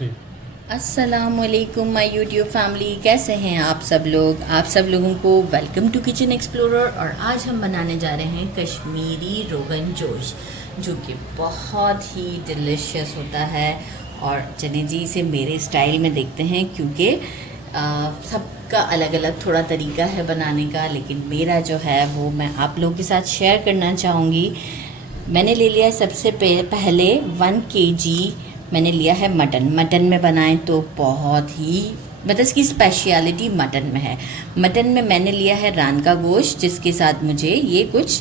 ठीक। अस्सलामुअलैकुम my YouTube family, कैसे हैं आप सब लोग। आप सब लोगों को वेलकम टू किचन एक्सप्लोरर। और आज हम बनाने जा रहे हैं कश्मीरी रोगन जोश, जो कि बहुत ही डिलीशियस होता है। और चलिए जी इसे मेरे स्टाइल में देखते हैं, क्योंकि सबका अलग अलग थोड़ा तरीका है बनाने का, लेकिन मेरा जो है वो मैं आप लोगों के साथ शेयर करना चाहूँगी। मैंने ले लिया है सबसे पहले 1 kg मैंने लिया है मटन। मटन में बनाएं तो बहुत ही मतलब इसकी स्पेशलिटी मटन में है। मटन में मैंने लिया है रान का गोश्त, जिसके साथ मुझे ये कुछ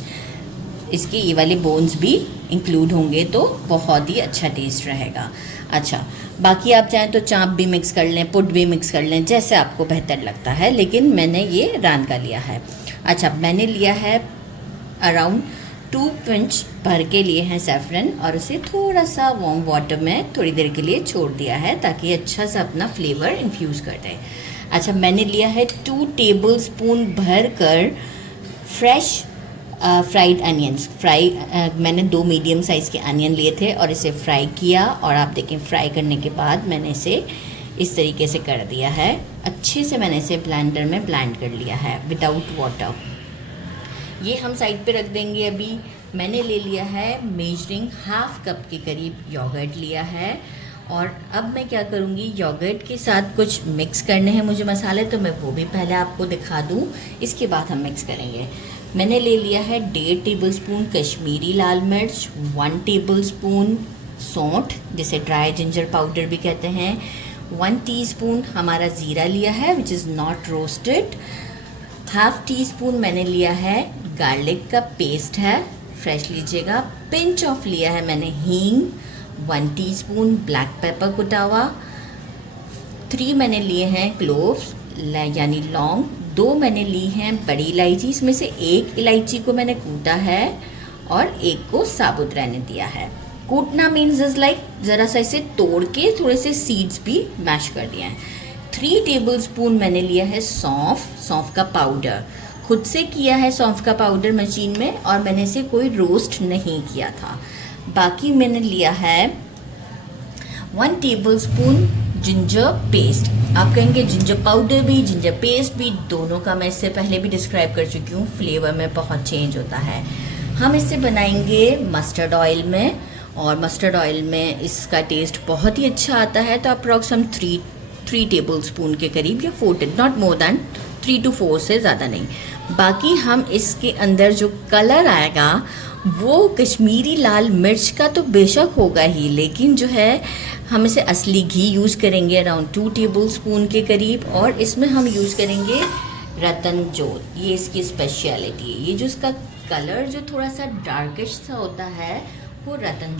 इसके ये वाले बोन्स भी इंक्लूड होंगे, तो बहुत ही अच्छा टेस्ट रहेगा। अच्छा, बाकी आप चाहें तो चाँप भी मिक्स कर लें, पुट भी मिक्स कर लें, जैसे आपको बेहतर लगता है, लेकिन मैंने ये रान का लिया है। अच्छा, मैंने लिया है अराउंड 2 पिंच भर के लिए हैं सैफरन, और उसे थोड़ा सा वार्म वाटर में थोड़ी देर के लिए छोड़ दिया है, ताकि अच्छा सा अपना फ्लेवर इन्फ्यूज़ कर दे। अच्छा, मैंने लिया है 2 टेबलस्पून भर कर फ्रेश फ्राइड अनियंस। मैंने 2 मीडियम साइज़ के अनियन लिए थे और इसे फ्राई किया, और आप देखें फ्राई करने के बाद मैंने इसे इस तरीके से कर दिया है। अच्छे से मैंने इसे ब्लेंडर में ब्लेंड कर लिया है विदाउट वाटर। ये हम साइड पे रख देंगे। अभी मैंने ले लिया है मेजरिंग ½ कप के करीब योगर्ट लिया है, और अब मैं क्या करूँगी, योगर्ट के साथ कुछ मिक्स करने हैं मुझे मसाले, तो मैं वो भी पहले आपको दिखा दूँ, इसके बाद हम मिक्स करेंगे। मैंने ले लिया है 1.5 टेबलस्पून कश्मीरी लाल मिर्च, 1 टेबलस्पून सौंठ जिसे ड्राई जिंजर पाउडर भी कहते हैं, 1 टीस्पून हमारा ज़ीरा लिया है which is not roasted, ½ teaspoon मैंने लिया है गार्लिक का पेस्ट है, फ्रेश लीजिएगा। पिंच ऑफ लिया है मैंने हींग, 1 टीस्पून ब्लैक पेपर कुटा हुआ, 3 मैंने लिए हैं क्लोव्स यानी लौंग, 2 मैंने ली हैं बड़ी इलायची, इसमें से 1 इलायची को मैंने कूटा है और 1 को साबुत रहने दिया है। कूटना मीन्स इज लाइक ज़रा सा इसे तोड़ के थोड़े से सीड्स भी मैश कर दिए हैं। 3 टेबलस्पून मैंने लिया है सौंफ का पाउडर, खुद से किया है सौंफ का पाउडर मशीन में, और मैंने इसे कोई रोस्ट नहीं किया था। बाकी मैंने लिया है 1 टेबलस्पून जिंजर पेस्ट। आप कहेंगे जिंजर पाउडर भी जिंजर पेस्ट भी, दोनों का मैं इससे पहले भी डिस्क्राइब कर चुकी हूँ, फ्लेवर में बहुत चेंज होता है। हम इसे बनाएंगे मस्टर्ड ऑयल में, और मस्टर्ड ऑयल में इसका टेस्ट बहुत ही अच्छा आता है। तो अप्रॉक्स हम 3 टेबलस्पून के करीब या 4, नॉट मोर दैन 3 to 4 से ज़्यादा नहीं। बाकी हम इसके अंदर जो कलर आएगा वो कश्मीरी लाल मिर्च का तो बेशक होगा ही, लेकिन जो है हम इसे असली घी यूज़ करेंगे अराउंड 2 टेबलस्पून के करीब, और इसमें हम यूज़ करेंगे रतन जोत। ये इसकी स्पेशलिटी है। ये जो इसका कलर जो थोड़ा सा डार्किश सा होता है वो रतन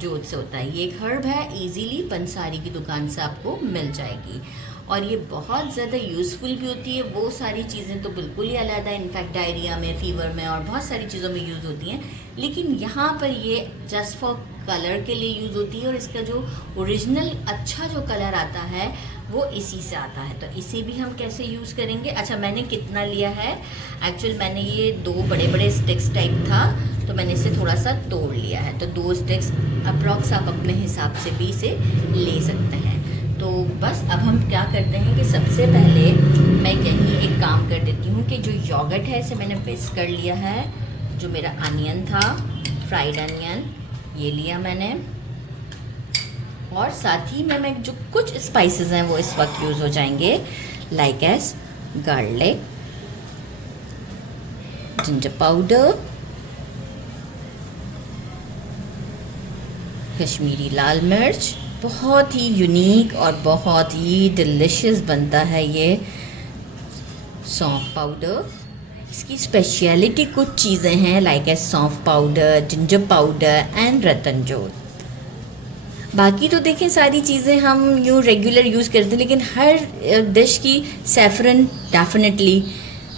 जोत से होता है। ये एक हर्ब है, इजीली पंसारी की दुकान से आपको मिल जाएगी, और ये बहुत ज़्यादा यूज़फुल भी होती है। वो सारी चीज़ें तो बिल्कुल ही अलग है, इनफैक्ट डायरिया में, फीवर में और बहुत सारी चीज़ों में यूज़ होती हैं, लेकिन यहाँ पर ये जस्ट फॉर कलर के लिए यूज़ होती है, और इसका जो ओरिजिनल अच्छा जो कलर आता है वो इसी से आता है। तो इसे भी हम कैसे यूज़ करेंगे। अच्छा, मैंने कितना लिया है, एक्चुअल मैंने ये 2 बड़े बड़े स्टिक्स टाइप था, तो मैंने इसे थोड़ा सा तोड़ लिया है, तो 2 स्टिक्स अप्रॉक्स आप अपने हिसाब से भी इसे ले सकते हैं। तो बस अब हम क्या करते हैं कि सबसे पहले मैं यही एक काम कर देती हूँ कि जो योगर्ट है इसे मैंने विस्क कर लिया है। जो मेरा अनियन था, फ्राइड अनियन, ये लिया मैंने, और साथ ही में मैं जो कुछ स्पाइसेस हैं वो इस वक्त यूज़ हो जाएंगे, like as garlic, ginger powder, Kashmiri लाल मिर्च। बहुत ही यूनिक और बहुत ही डिलिशियस बनता है ये सौंफ पाउडर। इसकी स्पेशलिटी कुछ चीज़ें हैं, लाइक एस सौंफ पाउडर, जिंजर पाउडर एंड रतन जोत। बाकी तो देखें सारी चीज़ें हम यूँ रेगुलर यूज़ करते हैं, लेकिन हर डिश की सैफरन डेफिनेटली।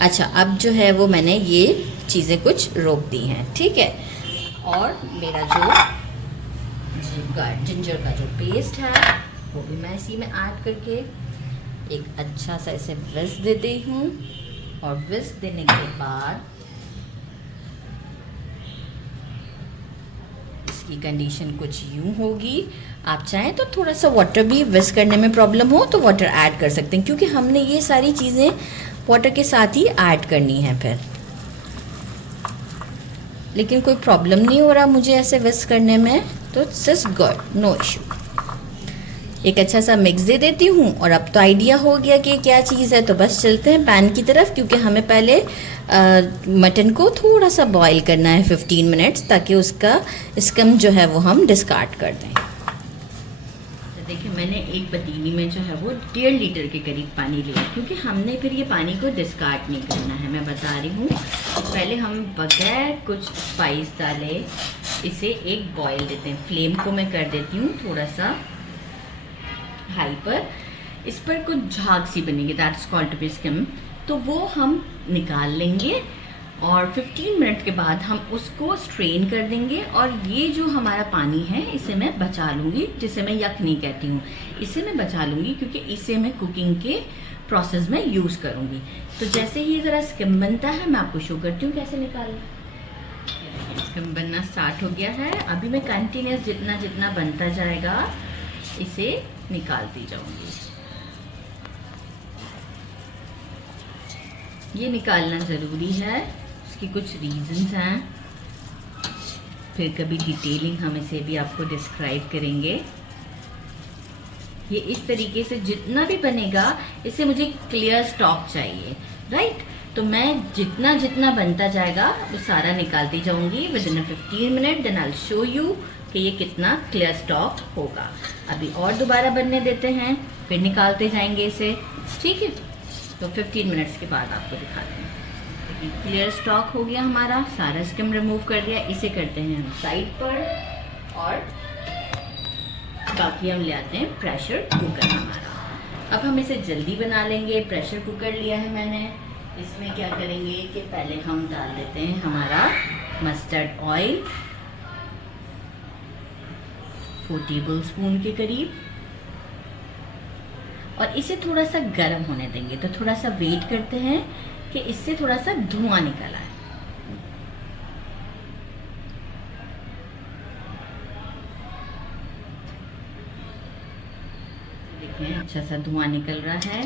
अच्छा, अब जो है वो मैंने ये चीज़ें कुछ रोक दी हैं, ठीक है। और मेरा जो जिंजर का जो पेस्ट है वो भी मैं इसी में ऐड करके एक अच्छा सा इसे विस्क देती हूँ, और विस्क देने के बाद इसकी कंडीशन कुछ यूँ होगी। आप चाहें तो थोड़ा सा वाटर भी विस्क करने में प्रॉब्लम हो तो वाटर ऐड कर सकते हैं, क्योंकि हमने ये सारी चीज़ें वाटर के साथ ही ऐड करनी है फिर। लेकिन कोई प्रॉब्लम नहीं हो रहा मुझे ऐसे विस्क करने में, तो it's just good, no issue. एक अच्छा सा मिक्स दे देती हूँ और अब तो आइडिया हो गया कि क्या चीज़ है। तो बस चलते हैं पैन की तरफ, क्योंकि हमें पहले मटन को थोड़ा सा बॉईल करना है 15 मिनट्स, ताकि उसका स्किम जो है वो हम डिस्कार्ड कर दें। तो देखिए मैंने एक पतीली में जो है वो 1.5 लीटर के करीब पानी लिया, क्योंकि हमने फिर ये पानी को डिस्कार्ड नहीं करना है। मैं बता रही हूँ, पहले हम बगैर कुछ स्पाइस डाले इसे एक बॉईल देते हैं। फ्लेम को मैं कर देती हूँ थोड़ा सा हाई पर। इस पर कुछ झाग सी बनेगी, that's called to be skim. तो वो हम निकाल लेंगे और 15 मिनट के बाद हम उसको स्ट्रेन कर देंगे। और ये जो हमारा पानी है इसे मैं बचा लूँगी, जिसे मैं यखनी कहती हूँ, इसे मैं बचा लूँगी, क्योंकि इसे मैं कुकिंग के प्रोसेस में यूज़ करूँगी। तो जैसे ही ज़रा स्किम बनता है मैं आपको शो करती हूँ कैसे निकालना। स्किम बनना स्टार्ट हो गया है। अभी मैं कंटिन्यूस जितना जितना बनता जाएगा इसे निकालती जाऊंगी। ये निकालना ज़रूरी है, इसकी कुछ रीजंस हैं, फिर कभी डिटेलिंग हम इसे भी आपको डिस्क्राइब करेंगे। ये इस तरीके से जितना भी बनेगा, इससे मुझे क्लियर स्टॉक चाहिए, राइट। तो मैं जितना जितना बनता जाएगा वो सारा निकालती जाऊंगी within 15 minute. Then I will show you कि ये कितना क्लियर स्टॉक होगा। अभी और दोबारा बनने देते हैं, फिर निकालते जाएंगे इसे, ठीक है। तो 15 मिनट्स के बाद आपको दिखाते हैं। क्लियर स्टॉक हो गया हमारा, सारा स्किम रिमूव कर दिया। इसे करते हैं हम साइड पर और बाकी हम ले आते हैं प्रेशर कुकर हमारा। अब हम इसे जल्दी बना लेंगे। प्रेशर कुकर लिया है मैंने। इसमें क्या करेंगे कि पहले हम डाल देते हैं हमारा मस्टर्ड ऑयल 4 टेबल स्पून के करीब, और इसे थोड़ा सा गर्म होने देंगे। तो थोड़ा सा वेट करते हैं कि इससे थोड़ा सा धुआं निकल आए। देखें अच्छा सा धुआं निकल रहा है।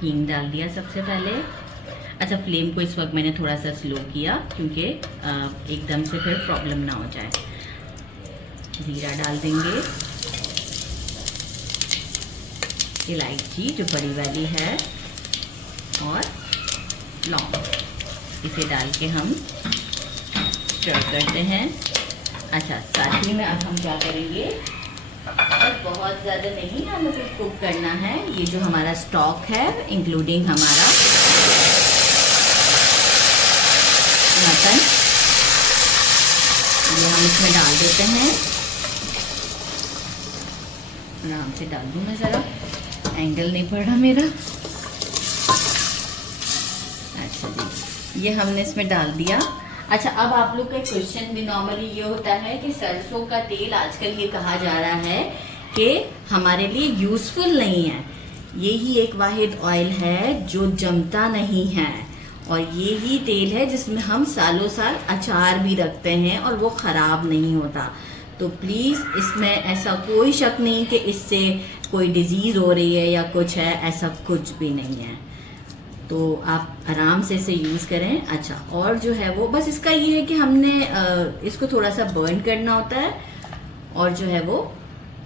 हींग डाल दिया सबसे पहले। अच्छा, फ्लेम को इस वक्त मैंने थोड़ा सा स्लो किया, क्योंकि एकदम से फिर प्रॉब्लम ना हो जाए। जीरा डाल देंगे, इलायची जो बड़ी वाली है, और लौंग। इसे डाल के हम स्टर करते हैं। अच्छा, साथ ही में अब हम क्या करेंगे, बस बहुत ज़्यादा नहीं हमें कुछ कुक करना है। ये जो हमारा स्टॉक है, इंक्लूडिंग हमारा मटन, ये हम इसमें डाल देते हैं। आराम से डाल दूँ मैं, ज़रा एंगल नहीं पड़ रहा मेरा। अच्छा जी, ये हमने इसमें डाल दिया। अच्छा, अब आप लोग का क्वेश्चन भी नॉर्मली ये होता है कि सरसों का तेल आजकल ये कहा जा रहा है कि हमारे लिए यूज़फुल नहीं है। यही एक वाहिद ऑयल है जो जमता नहीं है, और ये ही तेल है जिसमें हम सालों साल अचार भी रखते हैं और वो ख़राब नहीं होता। तो प्लीज़ इसमें ऐसा कोई शक नहीं कि इससे कोई डिज़ीज़ हो रही है या कुछ है, ऐसा कुछ भी नहीं है। तो आप आराम से इसे यूज़ करें। अच्छा, और जो है वो बस इसका ये है कि हमने इसको थोड़ा सा बर्न करना होता है, और जो है वो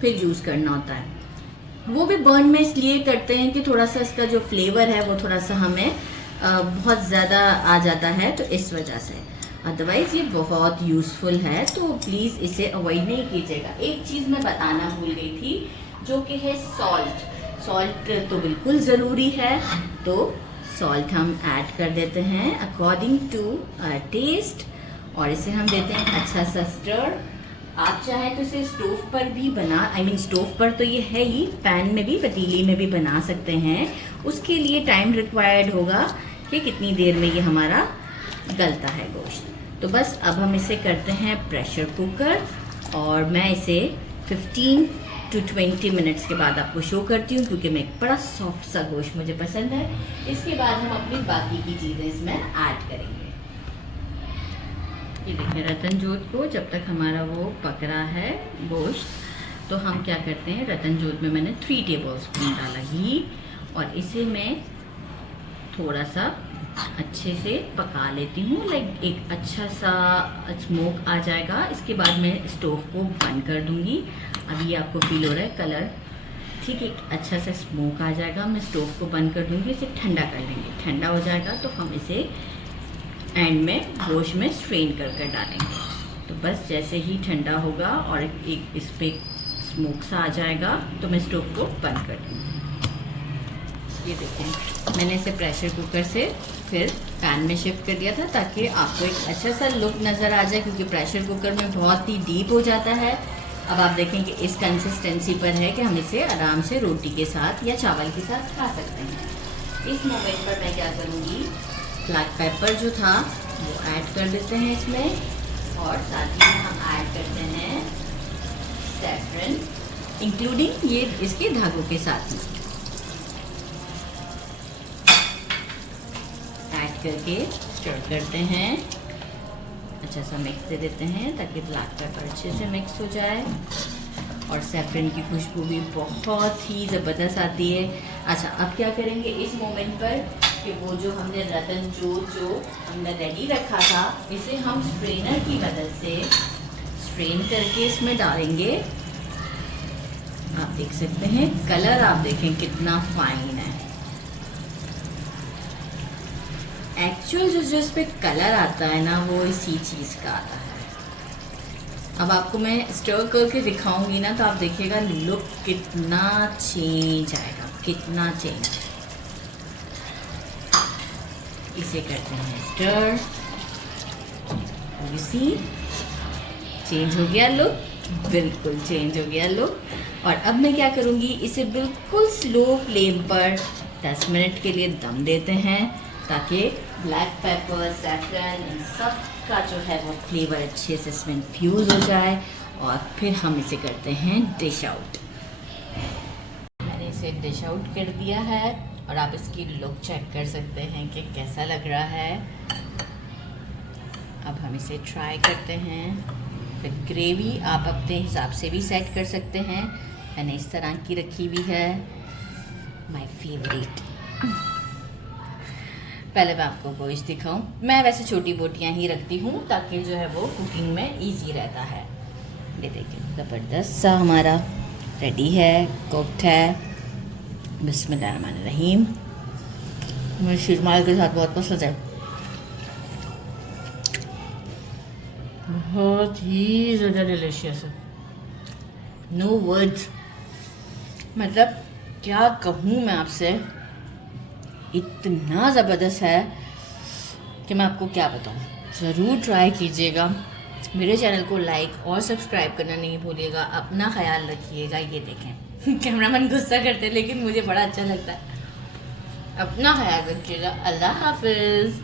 फिर यूज़ करना होता है। वो भी बर्न में इसलिए करते हैं कि थोड़ा सा इसका जो फ्लेवर है वो थोड़ा सा हमें बहुत ज़्यादा आ जाता है, तो इस वजह से। अदरवाइज़ ये बहुत यूज़फुल है, तो प्लीज़ इसे अवॉइड नहीं कीजिएगा। एक चीज़ मैं बताना भूल गई थी, जो कि है सॉल्ट। सॉल्ट तो बिल्कुल ज़रूरी है, तो सॉल्ट हम ऐड कर देते हैं अकॉर्डिंग टू टेस्ट, और इसे हम देते हैं अच्छा सा स्टर। आप चाहें तो इसे स्टोव पर भी स्टोव पर तो ये है ही, पैन में भी, पतीली में भी बना सकते हैं। उसके लिए टाइम रिक्वायर्ड होगा कि कितनी देर में ये हमारा गलता है गोश्त। तो बस अब हम इसे करते हैं प्रेशर कुकर, और मैं इसे 15 to 20 मिनट्स के बाद आपको शो करती हूँ, क्योंकि मैं एक बड़ा सॉफ्ट सा गोश्त मुझे पसंद है। इसके बाद हम अपनी बाकी की चीज़ें इसमें ऐड करेंगे। ये देखिए रतन जोत को जब तक हमारा वो पक रहा है गोश्त, तो हम क्या करते हैं, रतन जोत में मैंने 3 टेबल स्पून डाला घी, और इसे मैं थोड़ा सा अच्छे से पका लेती हूँ। लाइक एक अच्छा सा स्मोक आ जाएगा। इसके बाद मैं स्टोव को बंद कर दूँगी। अभी आपको फील हो रहा है कलर, ठीक है, अच्छा सा स्मोक आ जाएगा। मैं स्टोव को बंद कर दूँगी, इसे ठंडा कर लेंगे। ठंडा हो जाएगा तो हम इसे एंड में गोश्त में स्ट्रेन कर कर डालेंगे। तो बस जैसे ही ठंडा होगा और एक इस पर स्मोक सा आ जाएगा तो मैं स्टोव को बंद कर दूँगी। ये देखें, मैंने इसे प्रेशर कुकर से फिर पैन में शिफ्ट कर दिया था ताकि आपको एक अच्छा सा लुक नज़र आ जाए, क्योंकि प्रेशर कुकर में बहुत ही डीप हो जाता है। अब आप देखें कि इस कंसिस्टेंसी पर है कि हम इसे आराम से रोटी के साथ या चावल के साथ खा सकते हैं। इस मोमेंट पर मैं क्या करूँगी, ब्लैक पेपर जो था वो ऐड कर देते हैं इसमें, और साथ ही हम ऐड करते हैं सैफरन, इंक्लूडिंग ये इसके धागों के साथ में ऐड करके स्टर करते हैं। अच्छा सा मिक्स दे देते हैं ताकि ब्लैक पेपर अच्छे से मिक्स हो जाए, और सैफरन की खुशबू भी बहुत ही ज़बरदस्त आती है। अच्छा, अब क्या करेंगे इस मोमेंट पर कि वो जो हमने रतन जोत जो हमने रेडी रखा था, इसे हम स्ट्रेनर की मदद से स्ट्रेन करके इसमें डालेंगे। आप देख सकते हैं कलर, आप देखें कितना फाइन है। एक्चुअल जो इस पे कलर आता है ना, वो इसी चीज़ का आता है। अब आपको मैं स्टर करके दिखाऊंगी ना, तो आप देखिएगा लुक कितना चेंज आएगा, कितना चेंज। इसे करते हैं स्टर, इसी चेंज हो गया लुक, बिल्कुल चेंज हो गया लुक। और अब मैं क्या करूँगी, इसे बिल्कुल स्लो फ्लेम पर 10 मिनट के लिए दम देते हैं ताकि ब्लैक पेपर, सैफरन, इन सब का जो है वो फ्लेवर अच्छे से इसमें इन्फ्यूज़ हो जाए, और फिर हम इसे करते हैं डिश आउट। मैंने इसे डिश आउट कर दिया है, और आप इसकी लुक चेक कर सकते हैं कि कैसा लग रहा है। अब हम इसे ट्राई करते हैं। फिर ग्रेवी आप अपने हिसाब से भी सेट कर सकते हैं। मैंने इस तरह की रखी हुई है, माय फेवरेट। पहले मैं आपको गोश्त दिखाऊं। मैं वैसे छोटी बोटियां ही रखती हूँ ताकि जो है वो कुकिंग में इजी रहता है। ये देखिए ज़बरदस्त सा हमारा रेडी है, कुक्ड है। बिस्मिल्लाहिर्रहमानिर्रहीम। मुझे शीरमाल के साथ बहुत पसंद है, बहुत ही ज़्यादा डिलीशियस है। नो वर्ड्स, मतलब क्या कहूँ मैं आपसे, इतना ज़बरदस्त है कि मैं आपको क्या बताऊँ। ज़रूर ट्राई कीजिएगा। मेरे चैनल को लाइक और सब्सक्राइब करना नहीं भूलिएगा। अपना ख्याल रखिएगा। ये देखें कैमरामैन गुस्सा करते हैं, लेकिन मुझे बड़ा अच्छा लगता है। अपना ख्याल रखिएगा। अल्लाह हाफिज़।